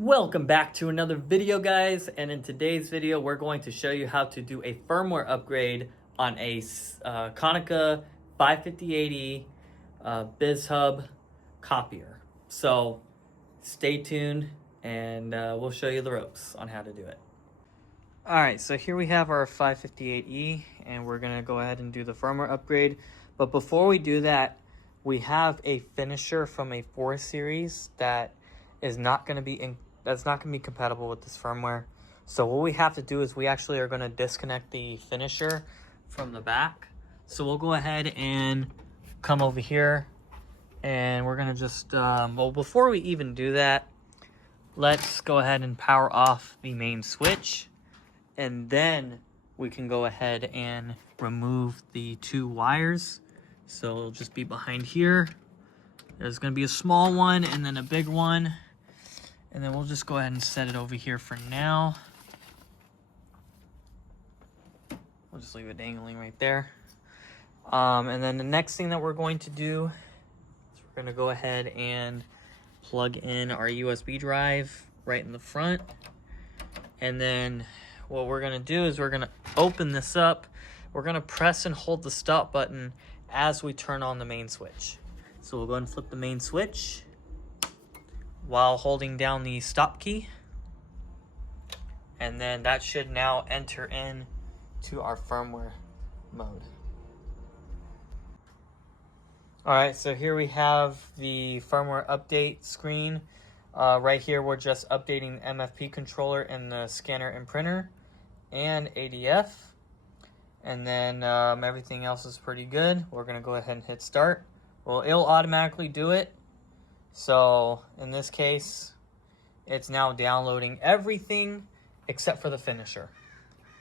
Welcome back to another video, guys, and in today's video we're going to show you how to do a firmware upgrade on a Konica 558e Bizhub copier. So stay tuned and we'll show you the ropes on how to do it. Alright, so here we have our 558e and we're going to go ahead and do the firmware upgrade. But before we do that, we have a finisher from a 4 series that is not going to be compatible with this firmware. So what we have to do is we actually are going to disconnect the finisher from the back. So we'll go ahead and come over here and we're going to just well, before we even do that, let's go ahead and power off the main switch, and then we can go ahead and remove the 2 wires. So it'll just be behind here. There's going to be a small one and then a big one. And then we'll just go ahead and set it over here for now. We'll just leave it dangling right there. And then the next thing that we're going to do is we're going to go ahead and plug in our USB drive right in the front. And then what we're going to do is we're going to open this up. We're going to press and hold the stop button as we turn on the main switch. So we'll go ahead and flip the main switch while holding down the stop key, and then that should now enter in to our firmware mode. Alright, so here we have the firmware update screen. Right here we're just updating the MFP controller in the scanner and printer and ADF, and then everything else is pretty good. We're going to go ahead and hit start. Well, it'll automatically do it. So in this case, it's now downloading everything except for the finisher,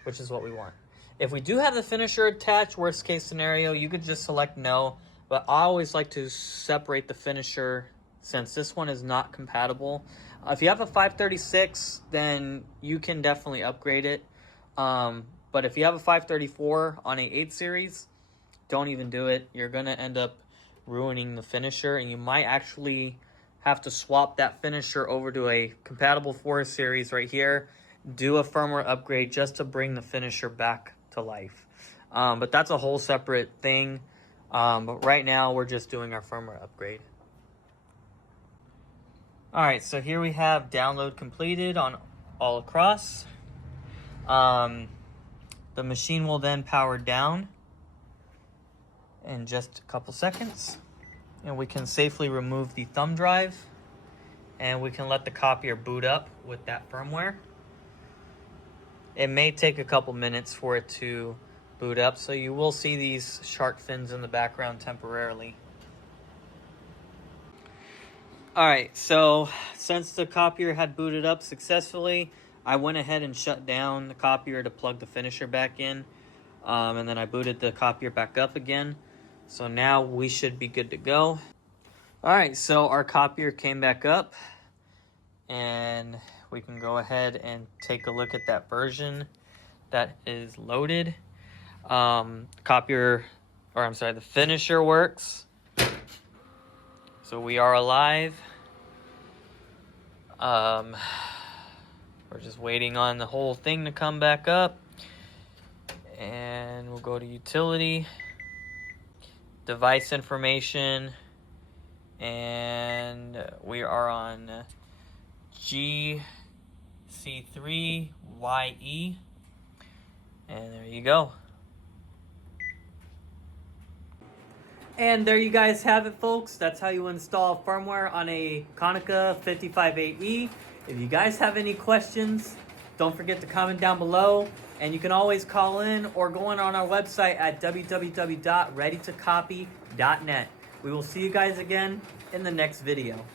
which is what we want. If we do have the finisher attached, worst case scenario, you could just select no, but I always like to separate the finisher since this one is not compatible. If you have a 536, then you can definitely upgrade it. But if you have a 534 on a 8 series, don't even do it. You're going to end up ruining the finisher, and you might actually have to swap that finisher over to a compatible 4 series right here, do a firmware upgrade just to bring the finisher back to life. But that's a whole separate thing. But right now we're just doing our firmware upgrade. Alright, so here we have download completed on all across. The machine will then power down in just a couple seconds, and we can safely remove the thumb drive, and we can let the copier boot up with that firmware. It may take a couple minutes for it to boot up, so you will see these shark fins in the background temporarily. Alright, so since the copier had booted up successfully, I went ahead and shut down the copier to plug the finisher back in, and then I booted the copier back up again. So now we should be good to go. Alright, so our copier came back up, and we can go ahead and take a look at that version that is loaded. The finisher works. So we are alive. We're just waiting on the whole thing to come back up. And we'll go to utility, device information, and we are on GC3YE, and there you go. And there you guys have it, folks. That's how you install firmware on a Konica 558e. If you guys have any questions, don't forget to comment down below. And you can always call in or go on our website at www.readytocopy.net. We will see you guys again in the next video.